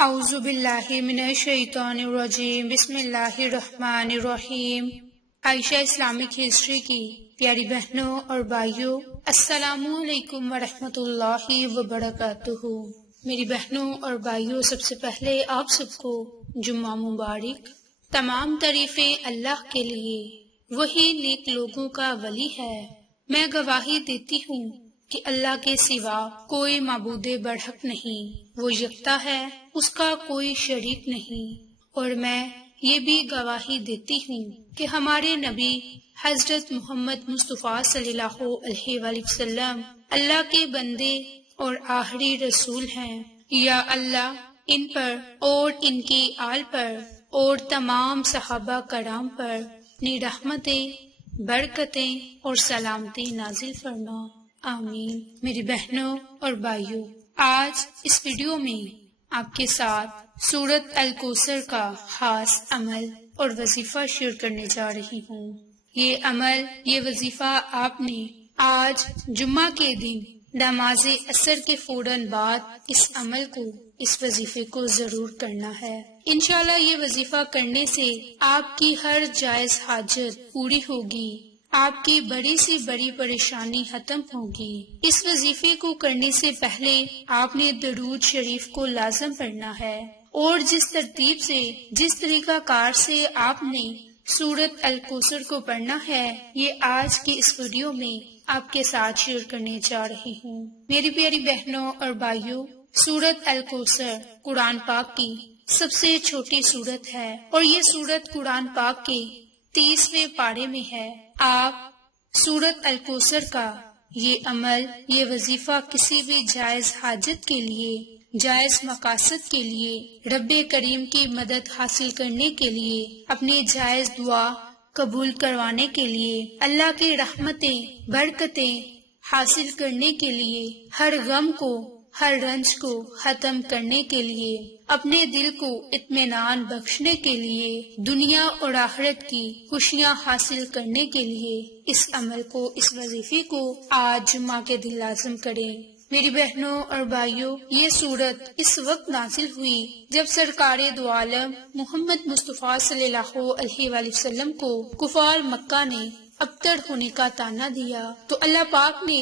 اعوذ باللہ من الشیطان الرجیم، بسم اللہ الرحمن الرحیم۔ عائشہ اسلامک ہسٹری کی پیاری بہنوں اور بھائیوں، السلام علیکم ورحمۃ اللہ وبرکاتہ۔ میری بہنوں اور بھائیوں، سب سے پہلے آپ سب کو جمعہ مبارک۔ تمام تعریفیں اللہ کے لیے، وہی نیک لوگوں کا ولی ہے۔ میں گواہی دیتی ہوں کہ اللہ کے سوا کوئی معبود برحق نہیں، وہ یکتا ہے، اس کا کوئی شریک نہیں۔ اور میں یہ بھی گواہی دیتی ہوں کہ ہمارے نبی حضرت محمد مصطفیٰ صلی اللہ علیہ وآلہ وسلم اللہ کے بندے اور آخری رسول ہیں۔ یا اللہ ان پر اور ان کی آل پر اور تمام صحابہ کرام پر اپنی رحمتیں، برکتیں اور سلامتی نازل فرما، آمین۔ میری بہنوں اور بھائیوں، آج اس ویڈیو میں آپ کے ساتھ سورۃ الکوثر کا خاص عمل اور وظیفہ شیئر کرنے جا رہی ہوں۔ یہ عمل، یہ وظیفہ آپ نے آج جمعہ کے دن نماز عصر کے فوراً بعد اس عمل کو، اس وظیفے کو ضرور کرنا ہے۔ انشاءاللہ یہ وظیفہ کرنے سے آپ کی ہر جائز حاجت پوری ہوگی، آپ کی بڑی سی بڑی پریشانی ختم ہوگی۔ اس وظیفے کو کرنے سے پہلے آپ نے درود شریف کو لازم پڑھنا ہے، اور جس ترتیب سے، جس طریقہ کار سے آپ نے سورۃ الکوثر کو پڑھنا ہے، یہ آج کی اس ویڈیو میں آپ کے ساتھ شیئر کرنے جا رہی ہوں۔ میری پیاری بہنوں اور بھائیوں، سورۃ الکوثر قرآن پاک کی سب سے چھوٹی سورت ہے، اور یہ سورت قرآن پاک کے 30ویں پارے میں ہے۔ آپ سورۃ الکوثر کا یہ عمل، یہ وظیفہ کسی بھی جائز حاجت کے لیے، جائز مقاصد کے لیے، رب کریم کی مدد حاصل کرنے کے لیے، اپنی جائز دعا قبول کروانے کے لیے، اللہ کی رحمتیں، برکتیں حاصل کرنے کے لیے، ہر غم کو، ہر رنج کو ختم کرنے کے لیے، اپنے دل کو اطمینان بخشنے کے لیے، دنیا اور آخرت کی خوشیاں حاصل کرنے کے لیے اس عمل کو، اس وظیفے کو آج جمعہ کے دن لازم کریں۔ میری بہنوں اور بھائیوں، یہ سورت اس وقت نازل ہوئی جب سرکار دو عالم محمد مصطفیٰ صلی اللہ علیہ وآلہ وسلم کو کفار مکہ نے ابتر ہونے کا طعنہ دیا، تو اللہ پاک نے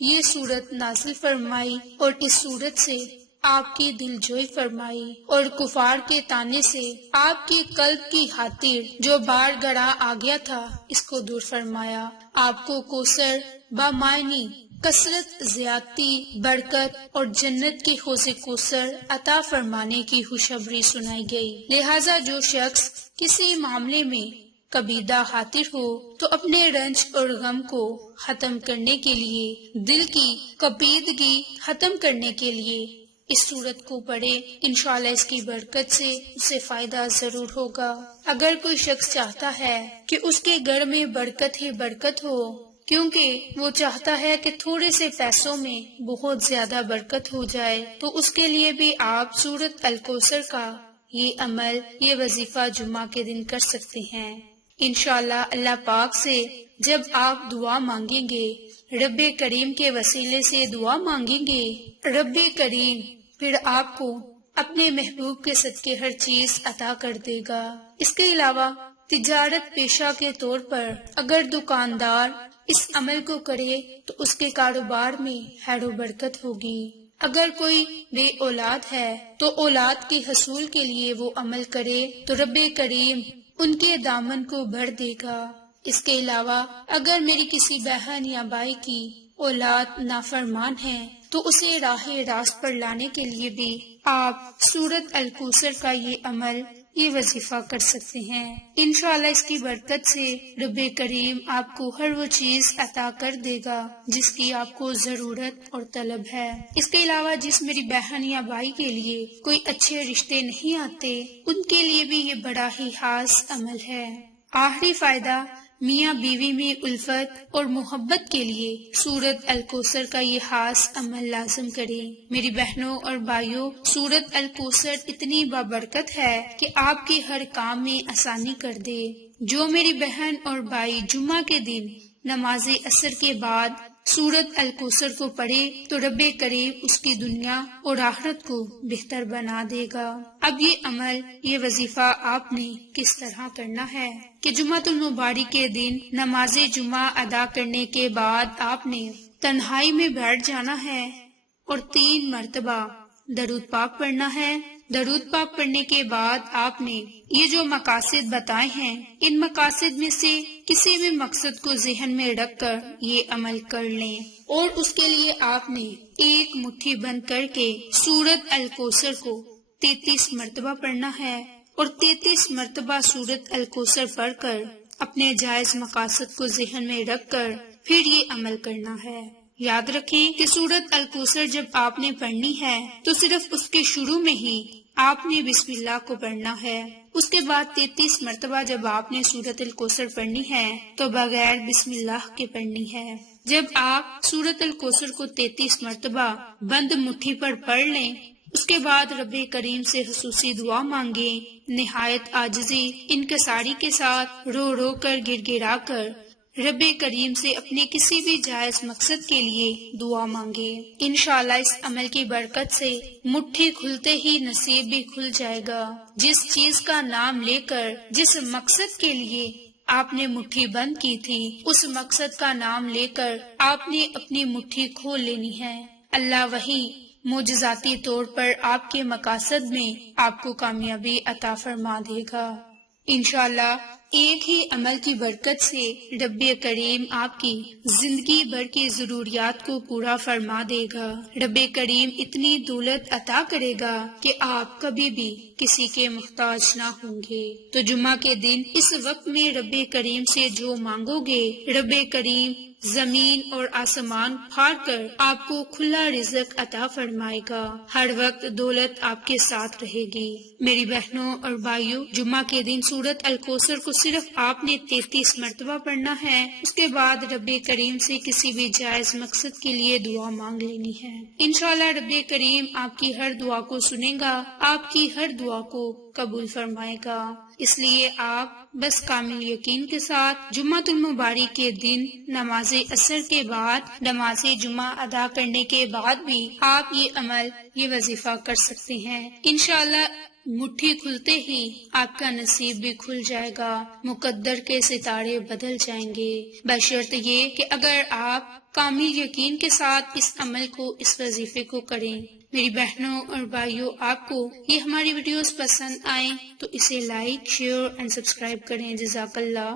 یہ سورت نازل فرمائی اور اس سورت سے آپ کی دل جوئی فرمائی، اور کفار کے طعنے سے آپ کی قلب کی خاطر جو بار گڑا آ گیا تھا، اس کو دور فرمایا۔ آپ کو کوثر بامعنی کثرت، زیادتی، برکت اور جنت کے حوض کوثر عطا فرمانے کی خوشخبری سنائی گئی۔ لہٰذا جو شخص کسی معاملے میں کبیدہ خاطر ہو تو اپنے رنج اور غم کو ختم کرنے کے لیے، دل کی کبیدگی ختم کرنے کے لیے اس سورت کو پڑھے، انشاءاللہ اس کی برکت سے اسے فائدہ ضرور ہوگا۔ اگر کوئی شخص چاہتا ہے کہ اس کے گھر میں برکت ہی برکت ہو، کیونکہ وہ چاہتا ہے کہ تھوڑے سے پیسوں میں بہت زیادہ برکت ہو جائے، تو اس کے لیے بھی آپ سورۃ الکوثر کا یہ عمل، یہ وظیفہ جمعہ کے دن کر سکتے ہیں۔ انشاءاللہ اللہ پاک سے جب آپ دعا مانگیں گے، رب کریم کے وسیلے سے دعا مانگیں گے، رب کریم پھر آپ کو اپنے محبوب کے صدقے ہر چیز عطا کر دے گا۔ اس کے علاوہ تجارت پیشہ کے طور پر اگر دکاندار اس عمل کو کرے تو اس کے کاروبار میں خیر و برکت ہوگی۔ اگر کوئی بے اولاد ہے تو اولاد کے حصول کے لیے وہ عمل کرے تو رب کریم ان کے دامن کو بھر دے گا۔ اس کے علاوہ اگر میری کسی بہن یا بھائی کی اولاد نافرمان ہے تو اسے راہ راست پر لانے کے لیے بھی آپ سورۃ الکوثر کا یہ عمل، یہ وظیفہ کر سکتے ہیں۔ انشاءاللہ اس کی برکت سے رب کریم آپ کو ہر وہ چیز عطا کر دے گا جس کی آپ کو ضرورت اور طلب ہے۔ اس کے علاوہ جس میری بہن یا بھائی کے لیے کوئی اچھے رشتے نہیں آتے، ان کے لیے بھی یہ بڑا ہی خاص عمل ہے۔ آخری فائدہ، میاں بیوی میں الفت اور محبت کے لیے سورۃ الکوثر کا یہ خاص عمل لازم کریں۔ میری بہنوں اور بھائیوں، سورۃ الکوثر اتنی بابرکت ہے کہ آپ کے ہر کام میں آسانی کر دے۔ جو میری بہن اور بھائی جمعہ کے دن نماز عصر کے بعد سورت الکوثر کو پڑھے تو رب کریم اس کی دنیا اور آخرت کو بہتر بنا دے گا۔ اب یہ عمل، یہ وظیفہ آپ نے کس طرح کرنا ہے کہ جمعۃ المبارک کے دن نماز جمعہ ادا کرنے کے بعد آپ نے تنہائی میں بیٹھ جانا ہے اور 3 مرتبہ درود پاک پڑھنا ہے۔ درود پاک پڑھنے کے بعد آپ نے یہ جو مقاصد بتائے ہیں، ان مقاصد میں سے کسی بھی مقصد کو ذہن میں رکھ کر یہ عمل کر لیں، اور اس کے لیے آپ نے ایک مٹھی بند کر کے سورت الکوثر کو 33 مرتبہ پڑھنا ہے، اور 33 مرتبہ سورت الکوثر پڑھ کر اپنے جائز مقاصد کو ذہن میں رکھ کر پھر یہ عمل کرنا ہے۔ یاد رکھیں کہ سورت الکوثر جب آپ نے پڑھنی ہے تو صرف اس کے شروع میں ہی آپ نے بسم اللہ کو پڑھنا ہے۔ اس کے بعد 33 مرتبہ جب آپ نے سورت الکوثر پڑھنی ہے تو بغیر بسم اللہ کے پڑھنی ہے۔ جب آپ سورت الکوثر کو 33 مرتبہ بند مٹھی پر پڑھ لیں، اس کے بعد رب کریم سے خصوصی دعا مانگیں، نہایت عاجزی انکساری کے ساتھ رو رو کر گر گرا کر رب کریم سے اپنے کسی بھی جائز مقصد کے لیے دعا مانگے۔ انشاءاللہ اس عمل کی برکت سے مٹھی کھلتے ہی نصیب بھی کھل جائے گا۔ جس چیز کا نام لے کر جس مقصد کے لیے آپ نے مٹھی بند کی تھی، اس مقصد کا نام لے کر آپ نے اپنی مٹھی کھول لینی ہے۔ اللہ وہی معجزاتی طور پر آپ کے مقاصد میں آپ کو کامیابی عطا فرما دے گا۔ انشاءاللہ ایک ہی عمل کی برکت سے رب کریم آپ کی زندگی بھر کی ضروریات کو پورا فرما دے گا۔ رب کریم اتنی دولت عطا کرے گا کہ آپ کبھی بھی کسی کے محتاج نہ ہوں گے۔ تو جمعہ کے دن اس وقت میں رب کریم سے جو مانگو گے، رب کریم زمین اور آسمان پھاڑ کر آپ کو کھلا رزق عطا فرمائے گا۔ ہر وقت دولت آپ کے ساتھ رہے گی۔ میری بہنوں اور بھائیوں، جمعہ کے دن سورت الکوثر کو صرف آپ نے 33 مرتبہ پڑھنا ہے۔ اس کے بعد رب کریم سے کسی بھی جائز مقصد کے لیے دعا مانگ لینی ہے۔ انشاءاللہ رب کریم آپ کی ہر دعا کو سنے گا، آپ کی ہر دعا کو قبول فرمائے گا۔ اس لیے آپ بس کامل یقین کے ساتھ جمعۃ المبارک کے دن نماز عصر کے بعد نماز جمعہ ادا کرنے کے بعد بھی آپ یہ عمل، یہ وظیفہ کر سکتے ہیں۔ انشاءاللہ مٹھی کھلتے ہی آپ کا نصیب بھی کھل جائے گا، مقدر کے ستارے بدل جائیں گے، بشرط یہ کہ اگر آپ کامل یقین کے ساتھ اس عمل کو، اس وظیفے کو کریں۔ میری بہنوں اور بھائیوں، آپ کو یہ ہماری ویڈیوز پسند آئیں تو اسے لائک، شیئر اور سبسکرائب کریں۔ جزاک اللہ۔